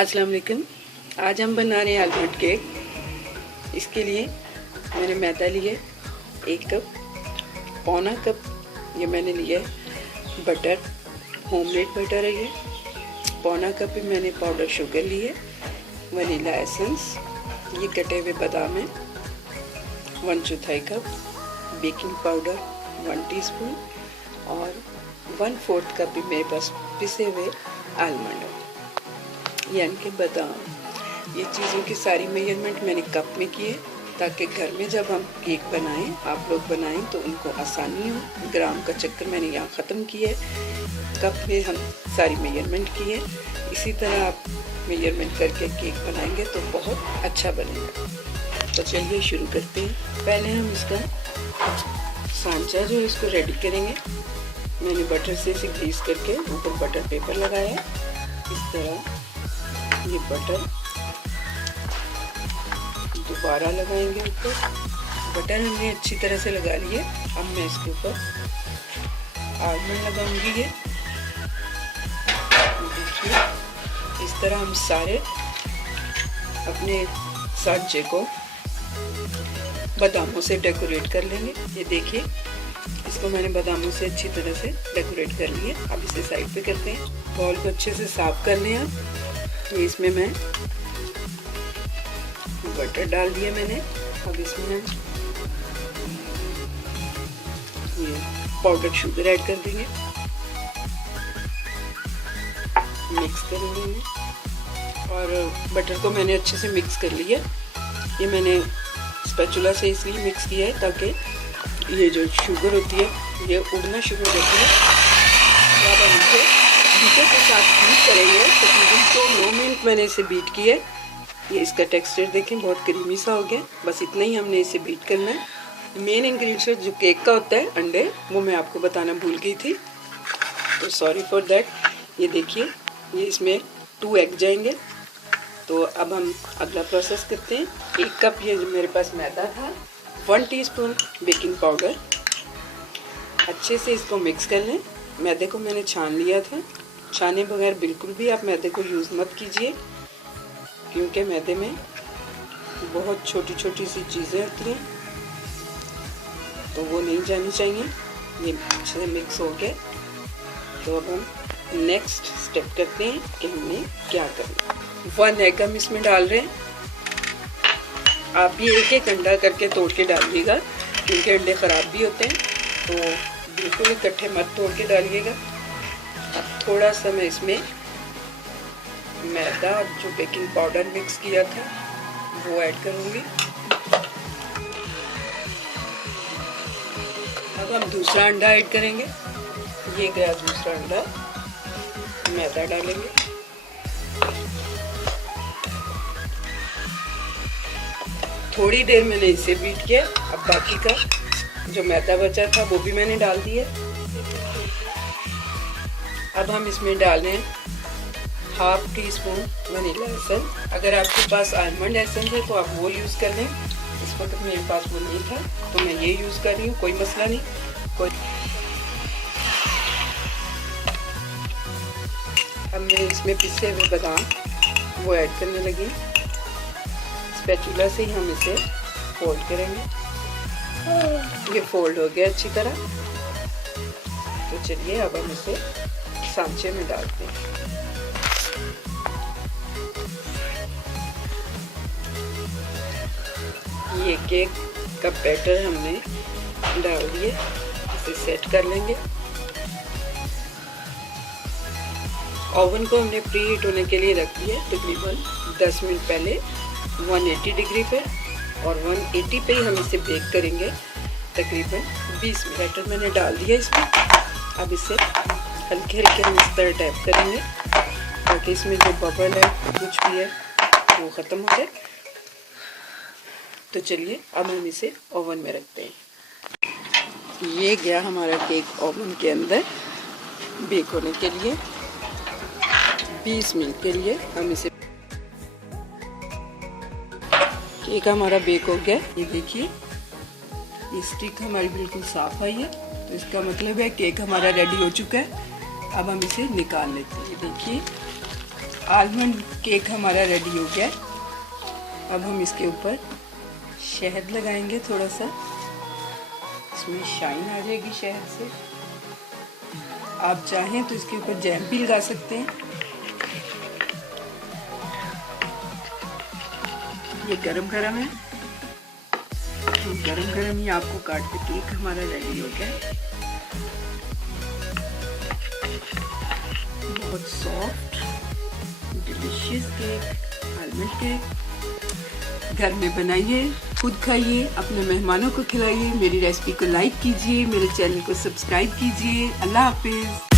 अस्सलाम वालेकुम। आज हम बना रहे हैं आलमंड केक। इसके लिए मैंने मैदा लिया 1 कप, पौना कप ये मैंने लिया है बटर, होममेड बटर है ये। पौना कप ही मैंने पाउडर शुगर ली है, वनीला एसेंस, ये कटे हुए बादाम है, 1/4 कप बेकिंग पाउडर 1 टीस्पून और 1/4 कप भी मेरे पास पिसे हुए आलमंड है यानी कि बादाम। ये चीज़ों की सारी मेजरमेंट मैंने कप में की है ताकि घर में जब हम केक बनाएं, आप लोग बनाएं तो उनको आसानी हो। ग्राम का चक्कर मैंने यहाँ ख़त्म किया है, कप में हम सारी मेजरमेंट की है। इसी तरह आप मेजरमेंट करके केक बनाएंगे तो बहुत अच्छा बनेगा। तो चलिए शुरू करते हैं। पहले हम इसका सांचा जो है इसको रेडी करेंगे। मैंने बटर से इसे ग्रीस करके ऊपर बटर पेपर लगाया है। इस तरह ये बटर दोबारा लगाएंगे ऊपर। बटर हमने अच्छी तरह से लगा लिए। अब मैं इसके ऊपर आलमंड लगाऊंगी। ये देखिए, इस तरह हम सारे अपने सांचे को बादामों से डेकोरेट कर लेंगे। ये देखिए, इसको मैंने बादामों से अच्छी तरह से डेकोरेट कर लिए। अब इसे साइड पे करते हैं। बॉल को अच्छे से साफ कर लें आप। तो इसमें मैं बटर डाल दिया मैंने। अब इसमें ये पाउडर शुगर ऐड कर देंगे, मिक्स करेंगे और बटर को मैंने अच्छे से मिक्स कर लिया। ये मैंने स्पैचुला से इसलिए मिक्स किया है ताकि ये जो शुगर होती है ये उड़ना शुरू हो जाती है। अब हम इसे बीटर के साथ बीट करेंगे। तकरीबन 2 मिनट मैंने इसे बीट किया। ये इसका टेक्सचर देखें, बहुत क्रीमी सा हो गया। बस इतना ही हमने इसे बीट करना है। मेन इंग्रेडिएंट जो केक का होता है अंडे, वो मैं आपको बताना भूल गई थी, तो सॉरी फॉर दैट। ये देखिए, ये इसमें 2 एग जाएंगे। तो अब हम अगला प्रोसेस करते हैं। 1 कप ये जो मेरे पास मैदा था, 1 टीस्पून बेकिंग पाउडर। अच्छे से इसको मिक्स कर लें। मैदे को मैंने छान लिया था। छाने बगैर बिल्कुल भी आप मैदे को यूज़ मत कीजिए, क्योंकि मैदे में बहुत छोटी छोटी सी चीज़ें होती हैं, तो वो नहीं जानी चाहिए। ये अच्छे से मिक्स हो गया। तो अब हम नेक्स्ट स्टेप करते हैं कि हमने क्या करना। 1 एग हम इसमें डाल रहे हैं। आप ये एक अंडा करके तोड़ के डालिएगा, क्योंकि अंडे ख़राब भी होते हैं, तो बिल्कुल इकट्ठे मत तोड़ के डालिएगा। अब थोड़ा सा मैं इसमें मैदा और जो बेकिंग पाउडर मिक्स किया था वो ऐड करूँगी। अब हम दूसरा अंडा ऐड करेंगे। ये गया दूसरा अंडा, मैदा डालेंगे। थोड़ी देर मैंने इसे बीट किया। अब बाकी का जो मैदा बचा था वो भी मैंने डाल दिया। अब हम इसमें डाल रहे हैं 1/2 टीस्पून वनीला एसेंस। अगर आपके पास आलमंड एसेंस है तो आप वो यूज़ कर लें। इस वक्त मेरे पास वो नहीं था तो मैं ये यूज़ कर रही हूँ, कोई मसला नहीं। अब मैं इसमें पिसे हुए बादाम वो ऐड करने लगी। स्पैचुला से ही हम इसे फोल्ड करेंगे। ये फोल्ड हो गया अच्छी तरह। तो चलिए अब हम इसे सांचे में डालते हैं। ये केक का बैटर हमने डाल दिए। इसे सेट कर लेंगे। ओवन को हमने प्री हीट होने के लिए रख दिया तकरीबन 10 मिनट पहले 180 डिग्री पे, और 180 पे ही हम इसे बेक करेंगे तकरीबन 20 मिनट। बैटर मैंने डाल दिया इसमें। अब इसे हल्के हल्के हम इस तरह टैप करेंगे ताकि इसमें जो बबल है कुछ भी है वो ख़त्म हो जाए। तो चलिए अब हम इसे ओवन में रखते हैं। ये गया हमारा केक ओवन के अंदर बेक होने के लिए। 20 मिनट के लिए हम इसे, केक हमारा बेक हो गया। ये देखिए, ये स्टिक हमारी बिल्कुल साफ आई है, तो इसका मतलब है केक हमारा रेडी हो चुका है। अब हम इसे निकाल लेते हैं। ये देखिए, आलमंड केक हमारा रेडी हो गया। अब हम इसके ऊपर शहद लगाएंगे थोड़ा सा, इसमें शाइन आ जाएगी शहद से। आप चाहें तो इसके ऊपर जैम भी लगा सकते हैं। ये गरम गरम है, तो गरम गरम ही आपको काट के केक हमारा रेडी हो गया। बहुत soft delicious cake, almond cake. घर में बनाइए, खुद खाइए, अपने मेहमानों को खिलाइए। मेरी रेसिपी को लाइक कीजिए, मेरे चैनल को सब्सक्राइब कीजिए। अल्लाह हाफिज़।